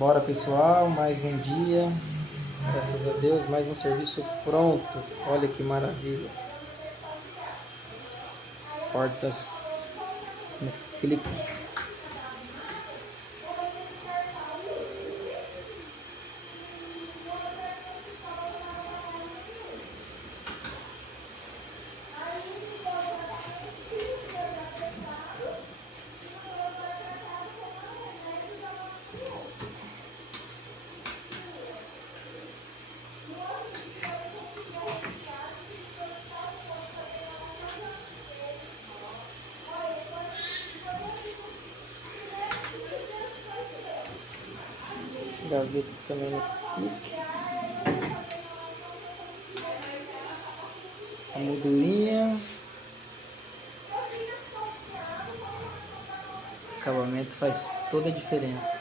Bora pessoal, mais um dia, graças a Deus, mais um serviço pronto. Olha que maravilha. Portas no clique. Gavetas também no clique. A moldurinha. Acabamento faz toda a diferença.